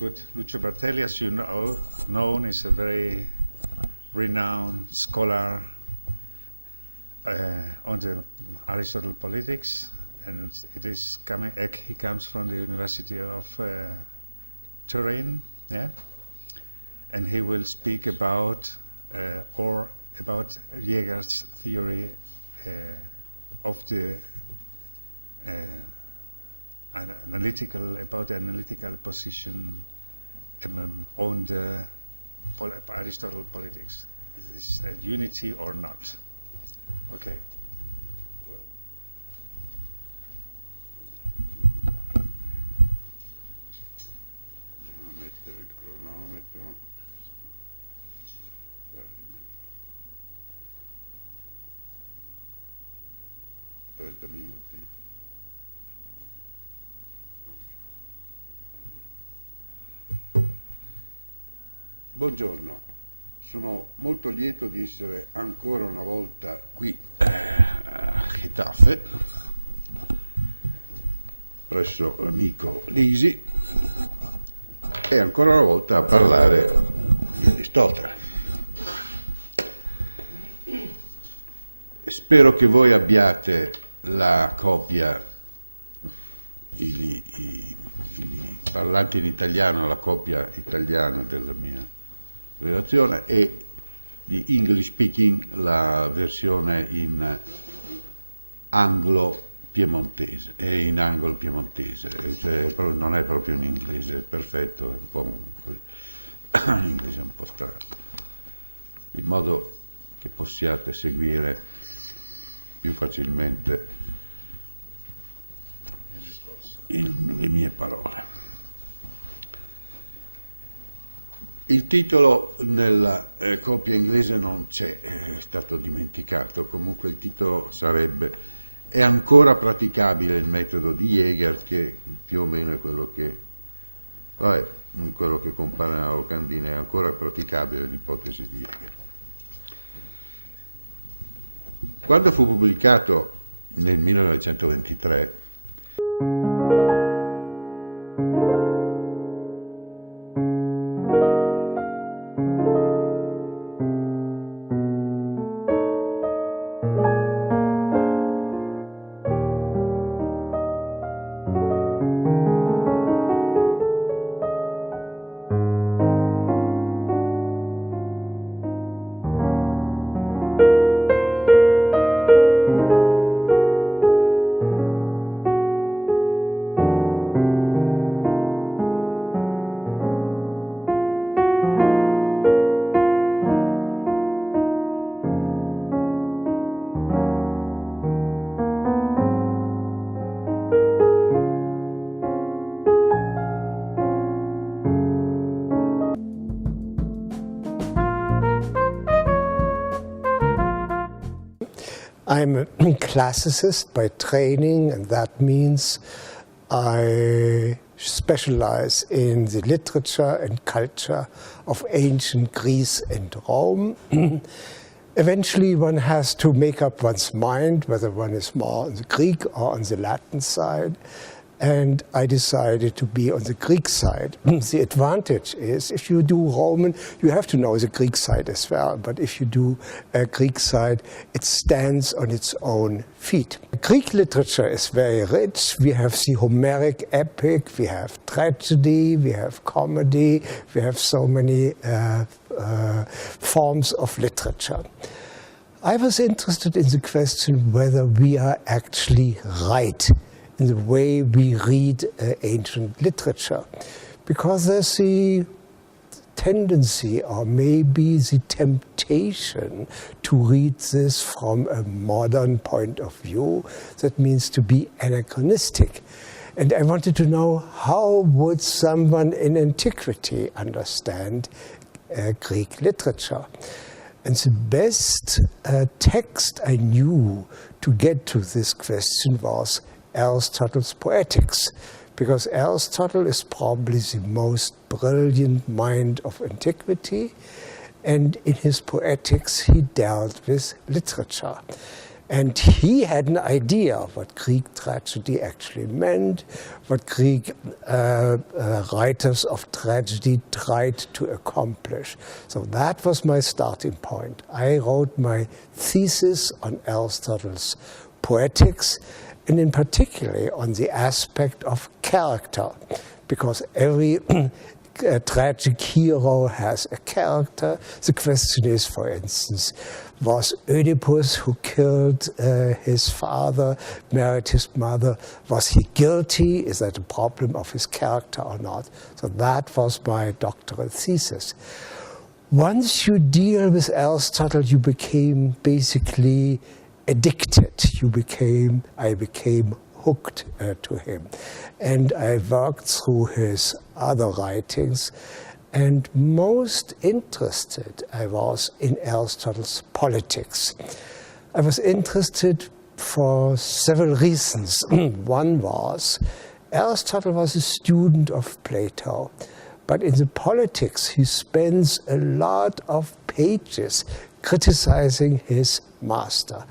good. Lucio Bertelli, as you know, is a very renowned scholar on the Aristotle politics, and he comes from the University of Turin, yeah, and he will speak about Jäger's theory of the analytical position on the Aristotle politics. Is this a unity or not? Okay. Andiamo a mettere il cronometro. 30 minuti. Buongiorno, sono molto lieto di essere ancora una volta qui a Getafe, presso l'amico Lisi, e ancora una volta a parlare di Aristotele. Spero che voi abbiate la copia, i parlanti in italiano, la copia italiana della mia relazione, e di English Speaking la versione in anglo-piemontese, cioè non è proprio un inglese perfetto, è un po' un inglese un po' strano, in modo che possiate seguire più facilmente le mie parole. Il titolo nella copia inglese non c'è, è stato dimenticato, comunque il titolo sarebbe: è ancora praticabile il metodo di Jäger, che più o meno è quello che compare nella locandina, è ancora praticabile l'ipotesi di Jäger. Quando fu pubblicato nel 1923, I'm a classicist by training, and that means I specialize in the literature and culture of ancient Greece and Rome. Eventually one has to make up one's mind whether one is more on the Greek or on the Latin side. And I decided to be on the Greek side. The advantage is, if you do Roman, you have to know the Greek side as well. But if you do a Greek side, it stands on its own feet. Greek literature is very rich. We have the Homeric epic, we have tragedy, we have comedy, we have so many forms of literature. I was interested in the question whether we are actually right in the way we read ancient literature, because there's the tendency, or maybe the temptation, to read this from a modern point of view. That means to be anachronistic. And I wanted to know, how would someone in antiquity understand Greek literature? And the best text I knew to get to this question was Aristotle's Poetics, because Aristotle is probably the most brilliant mind of antiquity, and in his Poetics he dealt with literature. And he had an idea of what Greek tragedy actually meant, what Greek writers of tragedy tried to accomplish. So that was my starting point. I wrote my thesis on Aristotle's Poetics, and in particular on the aspect of character, because every tragic hero has a character. The question is, for instance, was Oedipus, who killed his father, married his mother, was he guilty? Is that a problem of his character or not? So that was my doctoral thesis. Once you deal with Aristotle, you became basically addicted. I became hooked to him. And I worked through his other writings, and most interested I was in Aristotle's Politics. I was interested for several reasons. One was, Aristotle was a student of Plato, but in the Politics he spends a lot of pages criticizing his master.